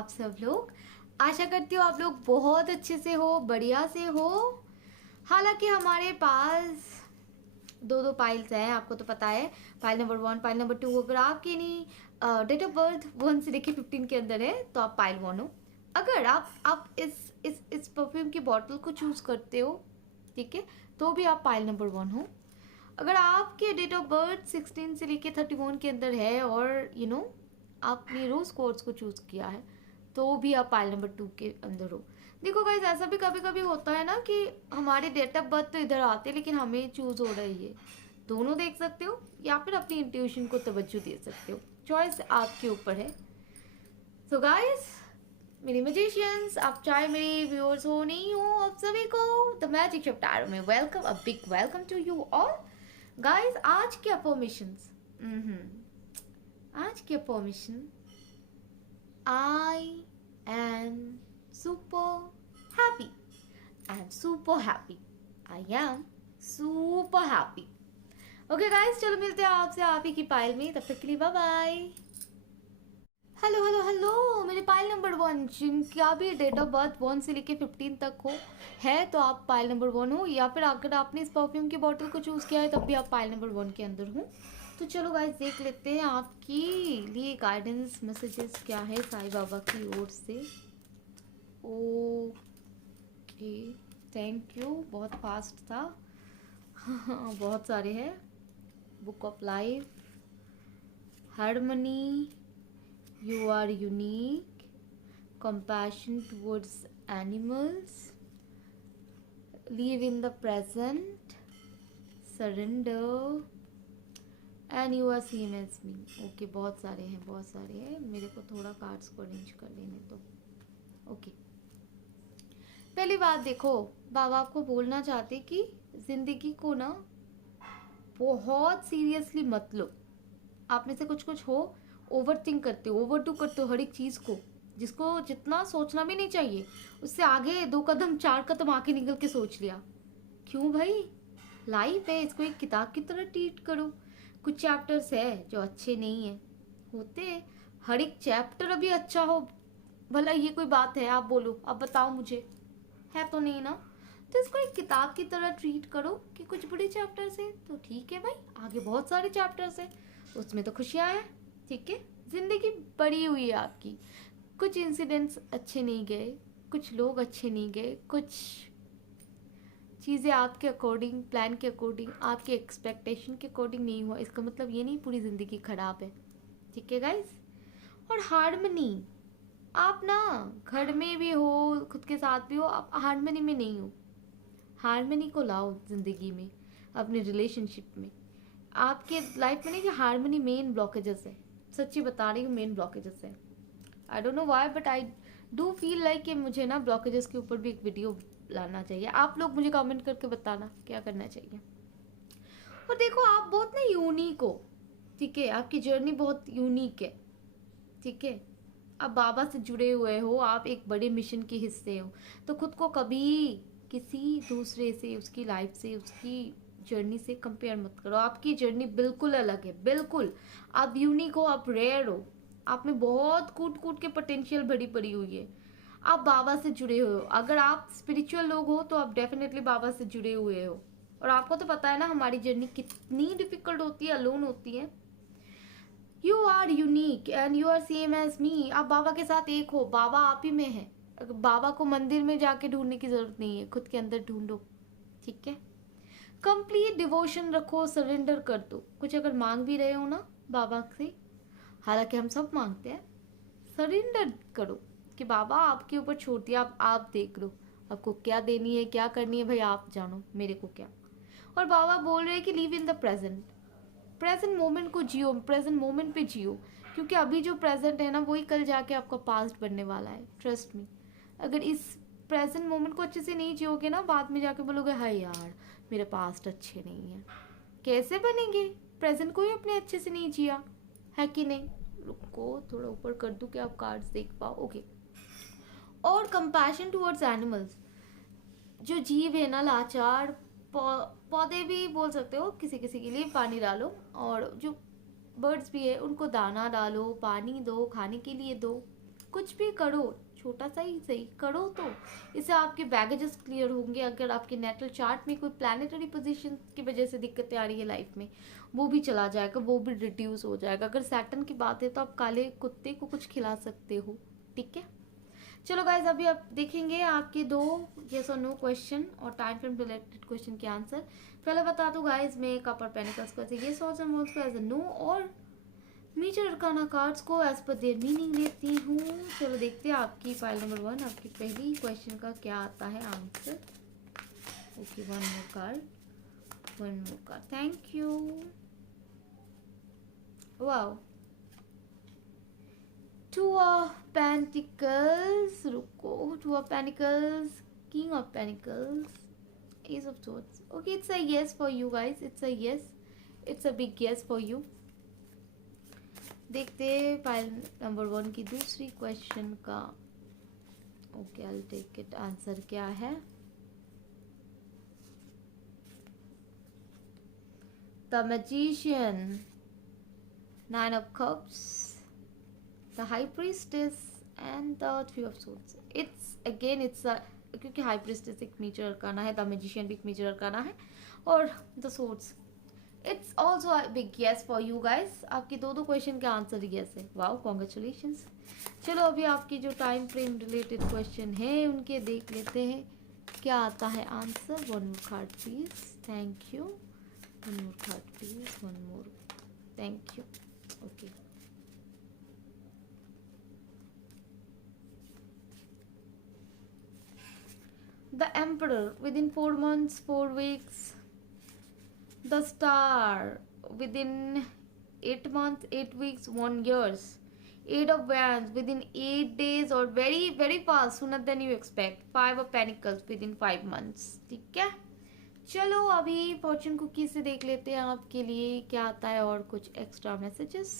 आप सब लोग। आशा करती हूँ आप लोग बहुत अच्छे से हो, बढ़िया से हो। हालांकि हमारे पास दो पाइल्स हैं, आपको तो पता है। Pile number 1, pile number 2। अगर आपकी नहीं डेट ऑफ बर्थ 1 से लेके 15 के अंदर है तो आप पाइल 1 हो। अगर आप इस परफ्यूम की बॉटल को चूज करते हो, ठीक है, तो भी आप पाइल नंबर 1 हो। अगर आपके डेट ऑफ बर्थ 16 से लेके 31 के अंदर है और आपने रोज कोर्स को चूज किया है, तो भी आप पाइल नंबर 2 के अंदर हो। देखो गाइज, ऐसा भी कभी कभी होता है ना कि हमारे डेट ऑफ बर्थ तो इधर आते हैं लेकिन हमें चूज हो रही है। दोनों देख सकते हो या फिर अपनी इंट्यूशन को तवज्जो दे सकते हो, चॉइस आपके ऊपर है। सो गाइज, मेरी मैजिशियंस, आप चाहे मेरे व्यूअर्स हो नहीं हो, आप सभी को द मैजिक शॉप टैरो में welcome, a big welcome to you all. Guys, आज की अफर्मेशंस, आज की affirmation, I am super happy. I am super happy. I am super happy. Okay guys, चलो मिलते हैं आपसे आप ही की पाइल में। तब तक के लिए bye bye. Hello hello hello, मेरे पाइल नंबर 1 जिनका भी डेट ऑफ बर्थ 1 से लेके 15 तक हो है तो आप पाइल नंबर 1 हो, या फिर अगर आपने इस परफ्यूम की बोतल को चूज किया है तब भी आप पाइल नंबर 1 के अंदर हो। तो चलो गाइस, देख लेते हैं आपकी लिए गाइडेंस मैसेजेस क्या है साईं बाबा की ओर से। ओके, थैंक यू, बहुत फास्ट था। हाँ, बहुत सारे हैं। Book of life, harmony, you are unique, compassion towards animals, live in the present, surrender, and you are same as me. Okay, बहुत सारे हैं, बहुत सारे हैं। मेरे को थोड़ा कार्ड्स को अरेंज कर लेने दो। ओके, पहली बात देखो, बाबा आपको बोलना चाहते कि जिंदगी को ना बहुत सीरियसली मत लो। आप में से कुछ कुछ हो, ओवर थिंक करते हो, ओवर डू करते हो हर एक चीज को, जिसको जितना सोचना भी नहीं चाहिए उससे आगे 2 कदम 4 कदम आके निकल के सोच लिया। क्यों भाई, लाइफ है, इसको एक किताब की तरह ट्रीट करो। कुछ चैप्टर्स है जो अच्छे नहीं है, होते हैं। हर एक चैप्टर अभी अच्छा हो, भला ये कोई बात है? आप बोलो, आप बताओ मुझे, है तो नहीं ना? तो इसको एक किताब की तरह ट्रीट करो कि कुछ बड़े चैप्टर्स है तो ठीक है भाई, आगे बहुत सारे चैप्टर्स है, उसमें तो खुशियां हैं, ठीक है। जिंदगी बड़ी हुई है आपकी। कुछ इंसिडेंट्स अच्छे नहीं गए, कुछ लोग अच्छे नहीं गए, कुछ चीज़ें आपके अकॉर्डिंग, प्लान के अकॉर्डिंग, आपके एक्सपेक्टेशन के अकॉर्डिंग नहीं हुआ, इसका मतलब ये नहीं पूरी ज़िंदगी खराब है, ठीक है गाइस। और हार्मनी, आप ना घर में भी हो, खुद के साथ भी हो, आप हार्मनी में नहीं हो। हार्मनी को लाओ ज़िंदगी में, अपने रिलेशनशिप में। आपके लाइफ में नहीं कि हार्मनी मेन ब्लॉकेजेस है, सच्ची बता रही हूँ, मेन ब्लॉकेजेस है। I don't know why but I do feel like कि मुझे ना ब्लॉकेजेस के ऊपर भी एक वीडियो लाना चाहिए। आप लोग मुझे कमेंट करके बताना क्या करना चाहिए। और देखो, आप बहुत ना यूनिक हो, ठीक है, आपकी जर्नी बहुत यूनिक है, ठीक है। आप बाबा से जुड़े हुए हो, आप एक बड़े मिशन के हिस्से हो, तो खुद को कभी किसी दूसरे से, उसकी लाइफ से, उसकी जर्नी से कंपेयर मत करो। आपकी जर्नी बिल्कुल अलग है, बिल्कुल। आप यूनिक हो, आप रेयर हो, आप में बहुत कूट कूट के पोटेंशियल भरी पड़ी हुई है। आप बाबा से जुड़े हुए हो, अगर आप स्पिरिचुअल लोग हो तो आप डेफिनेटली बाबा से जुड़े हुए हो। और आपको तो पता है ना हमारी जर्नी कितनी डिफिकल्ट होती है, अलोन होती है। You are unique and you are same as me. आप बाबा के साथ एक हो, बाबा आप ही में है। बाबा को मंदिर में जाके ढूंढने की जरूरत नहीं है, खुद के अंदर ढूंढो, ठीक है। कंप्लीट डिवोशन रखो, सरेंडर कर दो। कुछ अगर मांग भी रहे हो ना बाबा से, हालांकि हम सब मांगते हैं, सरेंडर करो कि बाबा आपके ऊपर छोड़ दिया, आप देख लो, आपको क्या देनी है, क्या करनी है भाई, आप जानो, मेरे को क्या। और बाबा बोल रहे हैं कि live in the present, present moment को जियो, प्रेजेंट मोमेंट पे जियो, क्योंकि अभी जो प्रेजेंट है ना वही कल जाके आपका पास्ट बनने वाला है, ट्रस्ट मी। अगर इस प्रेजेंट मोमेंट को अच्छे से नहीं जियोगे ना, बाद में जाके बोलोगे हाय यार मेरे पास्ट अच्छे नहीं है। कैसे बनेंगे? प्रेजेंट को ही अपने अच्छे से नहीं जिया है कि नहीं। रुको, थोड़ा ऊपर कर दूं कि आप कार्ड्स देख पाओ। ओके, और कंपैशन टुवर्ड्स एनिमल्स, जो जीव है ना लाचार, पौधे भी बोल सकते हो किसी किसी के लिए, पानी डालो। और जो बर्ड्स भी है उनको दाना डालो, पानी दो, खाने के लिए दो, कुछ भी करो, छोटा सा ही सही करो, तो इससे आपके बैगेजेस क्लियर होंगे। अगर आपके नेटल चार्ट में कोई प्लानिटरी पोजीशन की वजह से दिक्कतें आ रही है लाइफ में, वो भी चला जाएगा, वो भी रिड्यूस हो जाएगा। अगर सैटर्न की बात है तो आप काले कुत्ते को कुछ खिला सकते हो, ठीक है। चलो गाइज, अभी आप देखेंगे आपके 2 यस और नो क्वेश्चन और टाइम फ्रेम रिलेटेड क्वेश्चन के आंसर। पहले बता दूं गाइज, मैं कपर पेनिकल्स को एज यस और नोट्स को एज अ नो और मेजर अरकाना कार्ड्स को एज पर देयर मीनिंग लेती हूँ। चलो देखते हैं आपकी फाइल नंबर 1, आपकी पहली क्वेश्चन का क्या आता है answer. Okay, 1 more card, 1 more card, thank you. Wow, 2 of pentacles, रुको, 2 of pentacles, king of pentacles, ace of swords. Okay, it's a yes for you guys, it's a yes, it's a big yes for you. देखते file number 1 की दूसरी question का। Okay, I will take it, answer क्या है। The magician, 9 of cups, the high priestess and the 3 of swords. It's again it's a, क्योंकि high priestess एक major arcana है, the magician भी एक मेजर अरकाना है, और the swords, it's also a big yes for you guys. आपके 2 question के answer yes है। Wow, congratulations. चलो अभी आपकी जो टाइम फ्रेम रिलेटेड क्वेश्चन है उनके देख लेते हैं क्या आता है answer. 1 more card please, thank you. 1 more card please, 1 more, thank you. Okay, the emperor with in 4 months 4 weeks, the star within 8 months 8 weeks 1 years, 8 of wands within 8 days or very very fast, sooner than you expect, 5 of pentacles within 5 months, ठीक है। चलो अभी Fortune cookie से देख लेते हैं आपके लिए क्या आता है और कुछ एक्स्ट्रा मैसेजेस।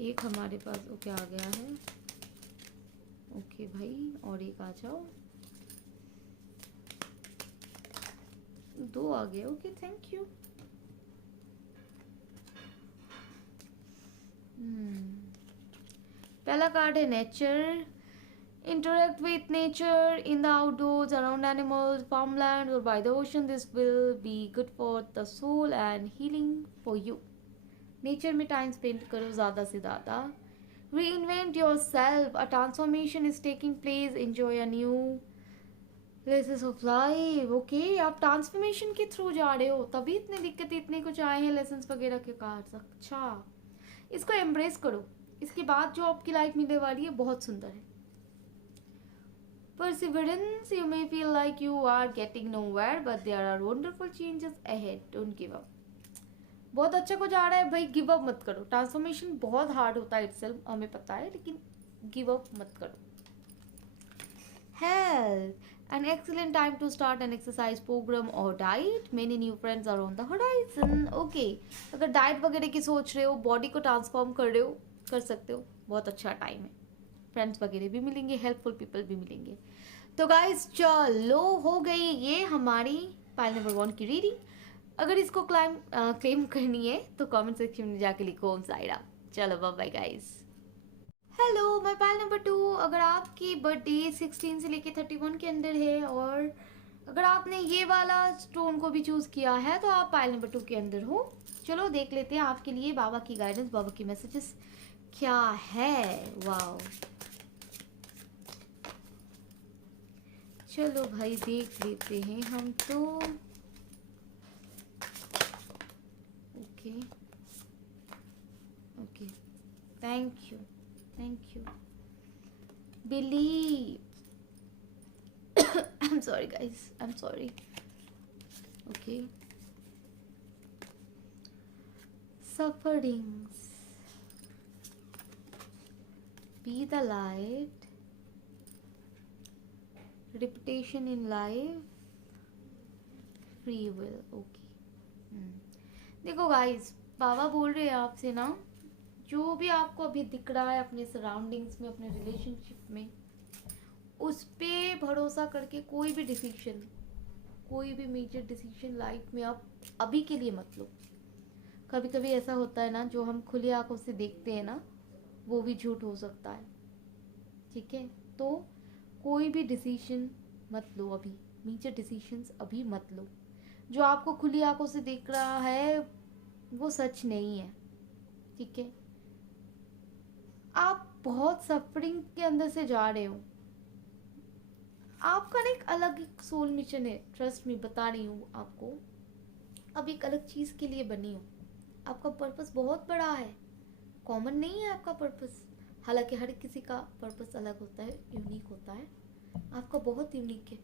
एक हमारे पास ओके आ गया है। ओके भाई, और एक आ जाओ, 2 आ गए। Okay, thank you. पहला कार्ड है nature, interact with nature in the outdoors, around animals, farmland or by the ocean. This will be good for the soul and healing for you. Nature में time spend करो ज़्यादा से ज़्यादा। reinvent yourself, a transformation is taking place, enjoy a new places of life. Okay, आप transformation के through जा रहे हो, तभी इतनी दिक्कतें, इतने कुछ आए हैं लेसन्स वगैरह के कार्ड्स। अच्छा, इसको एम्ब्रेस करो, इसके बाद जो आपकी लाइफ मिलने वाली है बहुत सुंदर है। Perseverance, you may feel like you are getting nowhere, but there are wonderful changes ahead. Don't give up. बहुत अच्छा कुछ आ रहा है भाई, गिव अप मत करो। ट्रांसफॉर्मेशन बहुत हार्ड होता है इटसेल्फ, हमें पता है, लेकिन गिव अप मत करो। Health, an excellent time to start an exercise program or diet. Many new friends are on the horizon. Okay, अगर डाइट वगैरह की सोच रहे हो, बॉडी को ट्रांसफॉर्म कर रहे हो, कर सकते हो, बहुत अच्छा टाइम है। फ्रेंड्स वगैरह भी मिलेंगे, हेल्पफुल पीपल भी मिलेंगे। तो गाइस चलो, हो गई ये हमारी पाइल नंबर 1 की रीडिंग। अगर इसको क्लेम करनी है तो कमेंट सेक्शन में जाके लिखो ओम साइड आप। चलो बाय बाय गाइस। हेलो, मैं पाइल नंबर 2। अगर आपकी बर्थडे 16 से लेके 31 के अंदर है और अगर आपने ये वाला स्टोन को भी चूज़ किया है तो आप पाइल नंबर 2 के अंदर हो। चलो देख लेते हैं आपके लिए बाबा की गाइडेंस, बाबा की मैसेजेस क्या है। वाओ, चलो भाई देख लेते हैं हम तो। Okay okay, thank you, thank you. Believe, I am sorry guys, I am sorry. Okay, sufferings, be the light, reputation in life, free will. Okay, देखो गाइस, बाबा बोल रहे हैं आपसे ना, जो भी आपको अभी दिख रहा है अपने सराउंडिंग्स में, अपने रिलेशनशिप में, उस पे भरोसा करके कोई भी डिसीजन, कोई भी मेजर डिसीजन लाइफ में आप अभी के लिए मत लो। कभी कभी ऐसा होता है ना, जो हम खुली आंखों से देखते हैं ना, वो भी झूठ हो सकता है। ठीक है, तो कोई भी डिसीजन मत लो अभी, मेजर डिसीजंस अभी मत लो। जो आपको खुली आंखों से दिख रहा है वो सच नहीं है। ठीक है, आप बहुत सफरिंग के अंदर से जा रहे हो। आपका ना एक अलग एक सोल मिशन है, ट्रस्ट मी, बता रही हूँ आपको। अब एक अलग चीज़ के लिए बनी हो। आपका पर्पस बहुत बड़ा है, कॉमन नहीं है आपका पर्पस। हालांकि हर किसी का पर्पस अलग होता है, यूनिक होता है। आपका बहुत यूनिक है।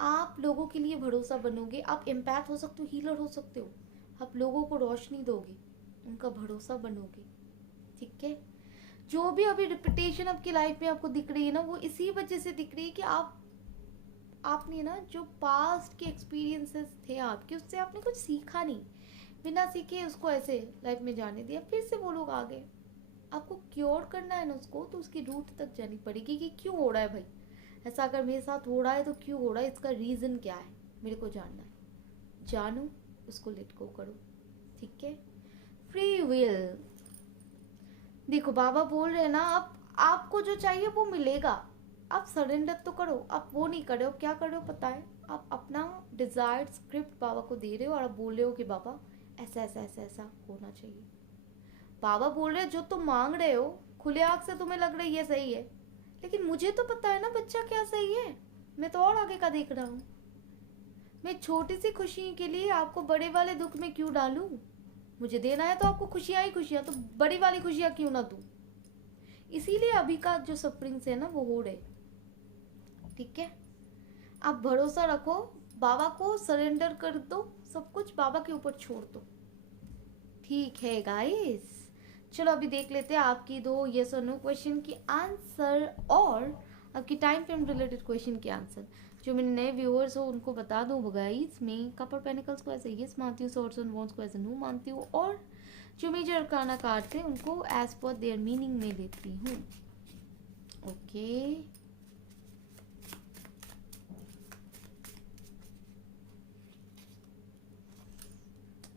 आप लोगों के लिए भरोसा बनोगे, आप एम्पैथ हो सकते हो, हीलर हो सकते हो। आप लोगों को रोशनी दोगे, उनका भरोसा बनोगे। ठीक है, जो भी अभी रिपीटेशन आपकी लाइफ में आपको दिख रही है ना, वो इसी वजह से दिख रही है कि आपने ना जो पास्ट के एक्सपीरियंसेस थे आपके, उससे आपने कुछ सीखा नहीं। बिना सीखे उसको ऐसे लाइफ में जाने दिया, फिर से वो लोग आ गए। आपको क्योर करना है ना उसको, तो उसकी रूट तक जानी पड़ेगी कि क्यों हो रहा है भाई ऐसा। अगर मेरे साथ हो रहा है तो क्यों हो रहा है, इसका रीज़न क्या है, मेरे को जानना है। जानो, उसको लेट गो करो। ठीक है, फ्री विल। देखो बाबा बोल रहे हैं ना, आप आपको जो चाहिए वो मिलेगा। आप सरेंडर तो करो, आप वो नहीं कर रहे हो। क्या कर रहे हो पता है, आप अपना डिजायर्ड स्क्रिप्ट बाबा को दे रहे हो और आप बोल रहे हो कि बाबा ऐसा ऐसा ऐसा ऐसा होना चाहिए। बाबा बोल रहे हैं जो तुम मांग रहे हो खुले आग से तुम्हें लग रही है सही है, लेकिन मुझे तो पता है ना बच्चा क्या सही है। मैं तो और आगे का देख रहा हूँ। मैं छोटी सी खुशी के लिए आपको बड़े वाले दुख में क्यों डालूं। मुझे देना है तो आपको खुशियां ही खुशियां, तो बड़ी वाली खुशियां क्यों ना दूं। इसीलिए अभी का जो सफरिंग्स है ना वो हो रहे। ठीक है, आप भरोसा रखो, बाबा को सरेंडर कर दो, सब कुछ बाबा के ऊपर छोड़ दो। ठीक है गाइस, चलो अभी देख लेते हैं आपकी दो यस और नो क्वेश्चन की आंसर, और आपकी टाइम फ्रेम रिलेटेड क्वेश्चन के आंसर। जो मेरे नए व्यूअर्स हो उनको बता दूँ गाइस, मैं कपर पेनिकल्स को ऐसे यस मानती हूँ, सॉर्ड्स एंड वॉन्ड्स को ऐसे नो मानती हूँ, और जो मेजर अरकाना कार्ड थे उनको एज पर देयर मीनिंग में लेती हूँ। Okay,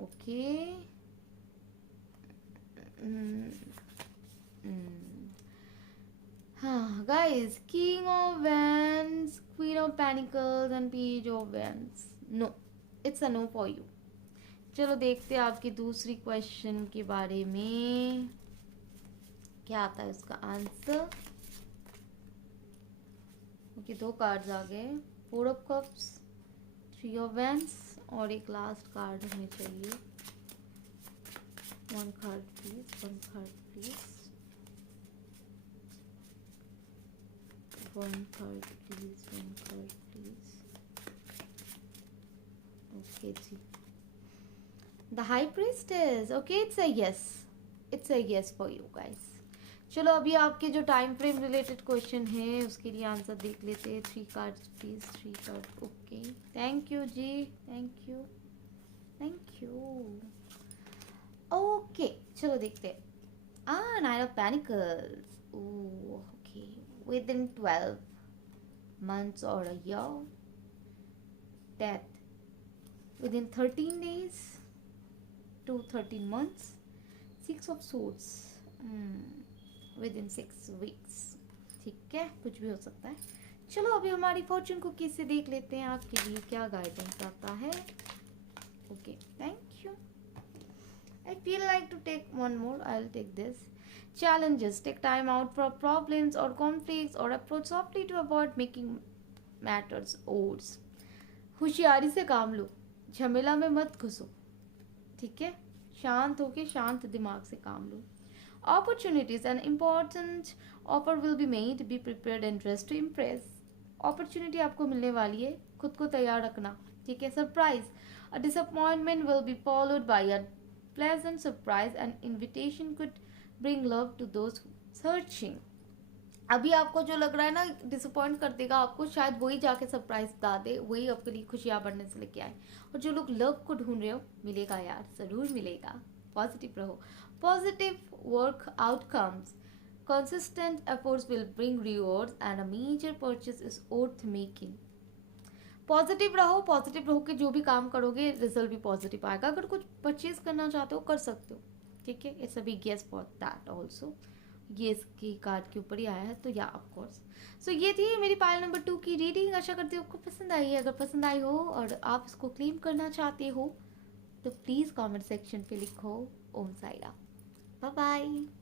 okay. हाँ guys, king of wands, queen of pentacles and page of wands, no, it's a no for you. चलो देखते हैं आपकी दूसरी क्वेश्चन के बारे में क्या आता है उसका आंसर। ओके, दो कार्ड्स आ गए, four of cups, three of wands, और एक लास्ट कार्ड हमें चाहिए। One card please, one card please, one card please, one card please. Okay जी, the high priestess. Okay, it's a yes, it's a yes for you guys. चलो अभी आपके जो time frame related question है उसके लिए आंसर देख लेते हैं। Three cards please, three card. Okay, thank you जी, thank you, thank you. Okay, चलो देखते हैं। Nine of pentacles. Okay, within 12 months or a year, death within 13 days to 13 months, six of swords within 6 weeks। ठीक है, कुछ भी हो सकता है। चलो अभी हमारी फॉर्चून कुकी से देख लेते हैं आपके लिए क्या गाइडेंस आता है। Okay, thank you. I feel like to take one more. I'll take this. Challenges. Take time out for problems or conflicts or approach softly to avoid making matters worse. होशियारी से काम लो, झमेला में मत घुसो। ठीक है, शांत होके शांत दिमाग से काम लो। Opportunities. An important offer will be made. Be prepared and dressed to impress. Opportunity आपको मिलने वाली है, खुद को तैयार रखना। ठीक है, surprise. A disappointment will be followed by a pleasant surprise and invitation could bring love to those searching। अभी आपको जो लग रहा है ना डिसअपॉइंट कर देगा आपको, शायद वही जाके सरप्राइज बता दे, वही आपके लिए खुशियाँ बढ़ने से लेके आए। और जो लोग लव को ढूंढ रहे हो, मिलेगा यार, जरूर मिलेगा। पॉजिटिव रहो, positive work outcomes, consistent efforts will bring rewards and a major purchase is worth making। Positive रहो, पॉजिटिव रहो कि जो भी काम करोगे रिजल्ट भी पॉजिटिव आएगा। अगर कुछ परचेज करना चाहते हो कर सकते हो, ठीक है। It's a big guess for that also. ये इसकी कार्ड के ऊपर ही आया है तो या ऑफ कोर्स। सो ये थी मेरी पाइल नंबर 2 की रीडिंग। आशा करती हूँ आपको पसंद आई है। अगर पसंद आई हो और आप इसको क्लेम करना चाहते हो तो प्लीज़ कमेंट सेक्शन पे लिखो ओम साईरा। Bye bye.